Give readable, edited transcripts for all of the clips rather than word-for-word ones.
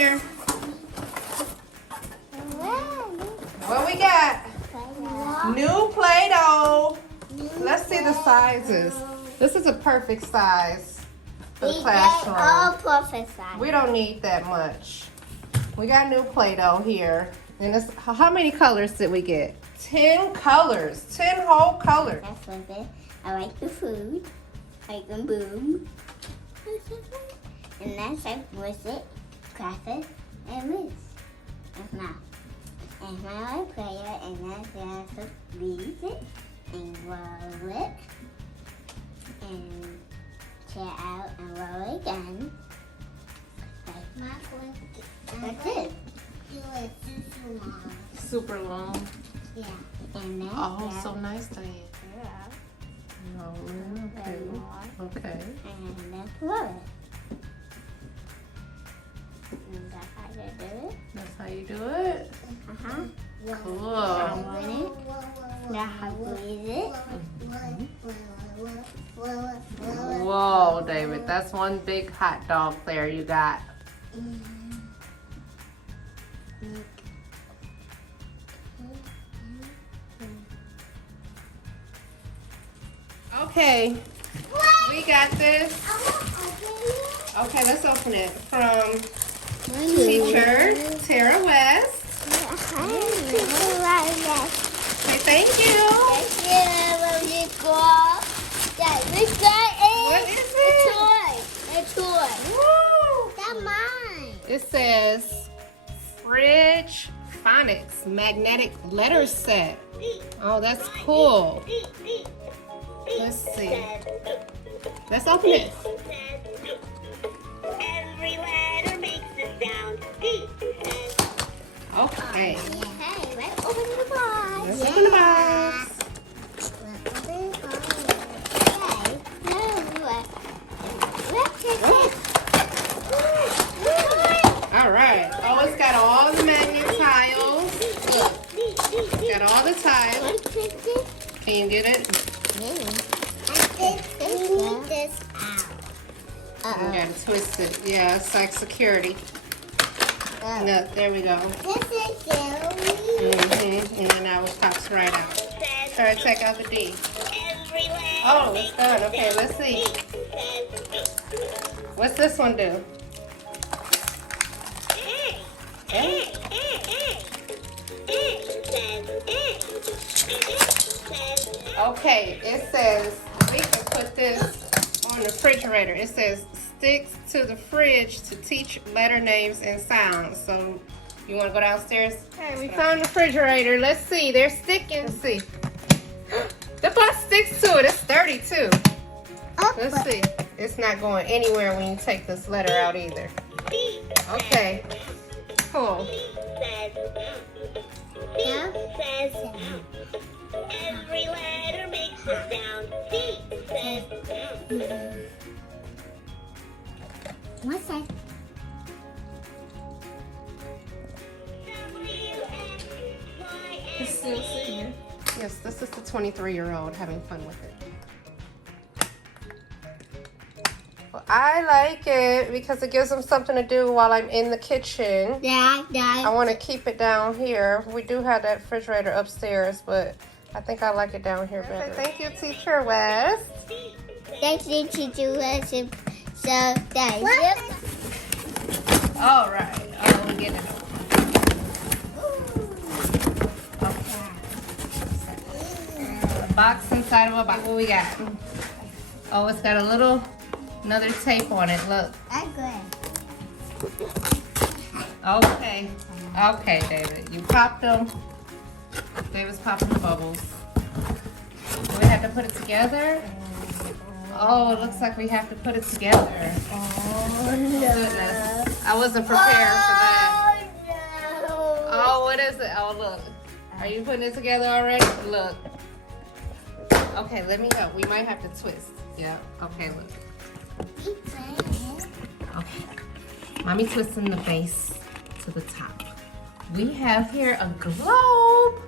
here. What we got? New Play-Doh. Let's see the sizes. This is a perfect size for the classroom. All perfect size. We don't need that much. We got new Play-Doh here. And it's, how many colors did we get? 10 colors. 10 whole colors. That's what it is. I like the food. I like the boom. And that's like wizard, cracker, and Riz. That's now. And my player, and that's the music, and roll it, and tear out and roll it again. Like my one. That's it. Super long. Yeah. And then Oh, so nice, Diane. yeah. No, okay. Okay. And then roll it. And that's how you do it. That's how you do it? Uh-huh. Cool. Now how is it? Whoa, David, that's one big hot dog there you got. Okay, we got this. Okay, let's open it from teacher Tara West. Say thank you. What is it? A toy. Woo! That's mine. It says Fridge Phonics magnetic letter set. Oh, that's cool. Let's see. Let's open it. Every letter makes a sound. Okay. Hey, let's open the box. Let's open the box. All right. Oh, it's got all the magnet tiles. Look. It's got all the tiles. Can you get it? You gotta twist it. Yeah, it's like security. No, there we go. And then now it pops right out. Try to take out the D. Oh, it's done. Okay, let's see. What's this one do? Hey. Okay, it says we can put this on the refrigerator. It says sticks to the fridge to teach letter names and sounds. So you want to go downstairs? Okay, we found the refrigerator. Let's see. They're sticking. Let's see. The bus sticks to it. It's sturdy too. Let's see. It's not going anywhere when you take this letter out either. Okay. Cool. Every letter makes a sound. C says What's that? It's still sitting. Yes, this is the 23-year-old having fun with it. Well, I like it because it gives them something to do while I'm in the kitchen. Yeah. I want to keep it down here. We do have that refrigerator upstairs, but I think I like it down here better. Thank you, Teacher West. Thank you, Teacher West. So, guys. All right. Oh, we get it. A box inside of a box. What we got? Oh, it's got another tape on it. Look. I'm good. Okay. Okay, David. You popped them. David's popping the bubbles. We have to put it together? Oh, it looks like we have to put it together. Oh, Goodness. I wasn't prepared for that. no. Oh, what is it? Oh, look. Are you putting it together already? Look. Okay, let me help. We might have to twist. Yeah. Okay, look. Okay. Mommy twisting the base to the top. We have here a globe.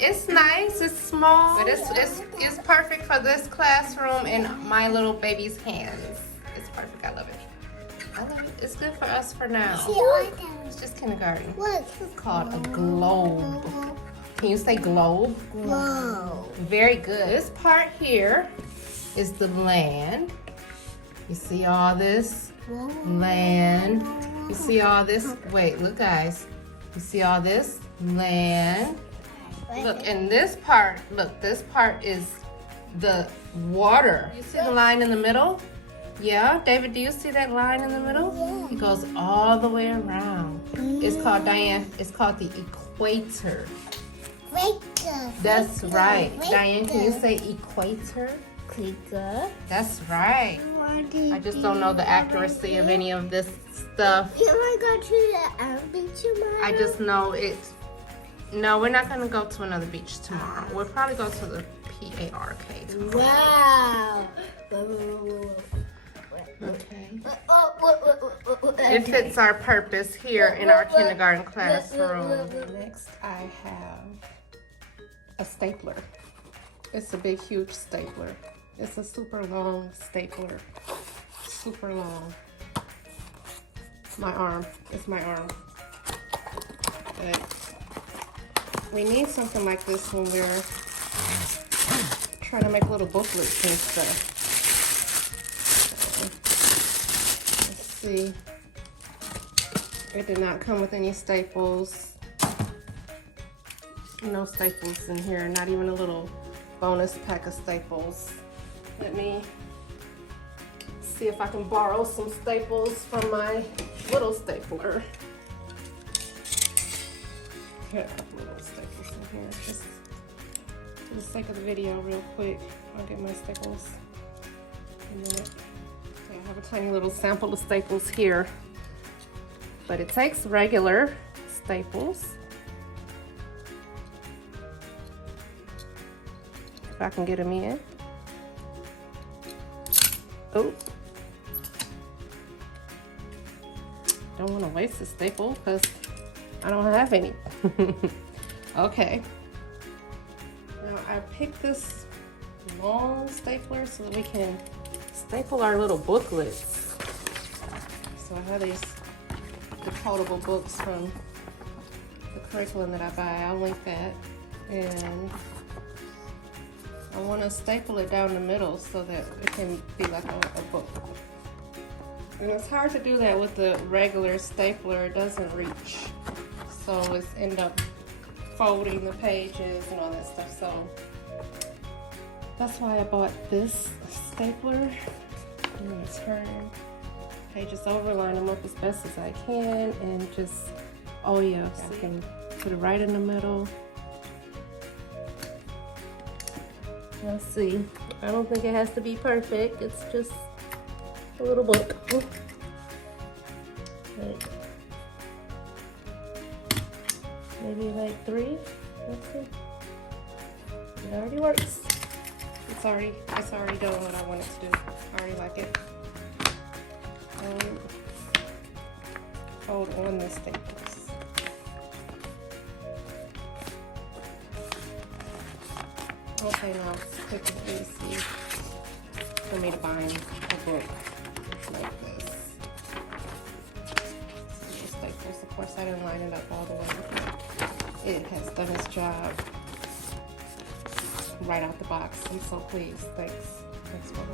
It's nice, it's small, but it's perfect for this classroom and my little baby's hands. It's perfect, I love it. It's good for us for now. See all them. It's just kindergarten. Look. It's called a globe. Can you say globe? Whoa. Very good. This part here is the land. You see all this land? You see all this? Wait, look guys. You see all this land? Look, and this part, look, this part is the water. You see the line in the middle? Yeah, David, do you see that line in the middle? Yeah. It goes all the way around. It's called, Diane, it's called the equator. That's right. Diane, can you say equator? Clicker. That's right. I just don't know the accuracy of any of this stuff. Can I go to the beach tomorrow? I just know it's... No, we're not going to go to another beach tomorrow. We'll probably go to the PARK tomorrow. Wow. Okay. It fits our purpose here in our kindergarten classroom. Next, I have a stapler. It's a big, huge stapler. It's a super long stapler. Super long. My arm. It's my arm. But we need something like this when we're trying to make little booklets and stuff. Let's see. It did not come with any staples. No staples in here, not even a little bonus pack of staples. Let me see if I can borrow some staples from my little stapler. Here, a couple little staples in here. Just for the sake of the video, real quick. I'll get my staples in a minute. Okay, I have a tiny little sample of staples here. But it takes regular staples. If I can get them in. Oh. Don't want to waste a staple because I don't have any. Okay. Now I picked this long stapler so that we can staple our little booklets. So I have these decodable books from the curriculum that I buy. I'll link that. And I want to staple it down the middle so that it can be like a book. And it's hard to do that with the regular stapler. It doesn't reach. So it's end up folding the pages and all that stuff. So that's why I bought this stapler. I'm going to turn pages over, line them up as best as I can, and just, oh yeah, I can put it right in the middle. Let's see. I don't think it has to be perfect. It's just a little book. Like, maybe like 3. Let's see. It already works. It's already doing what I want it to do. I already like it. Fold on the staples. Okay, now it's quick and easy for me to bind a book like this. The staples, of course, I didn't line it up all the way. It has done its job right out the box. I'm so pleased. Thanks for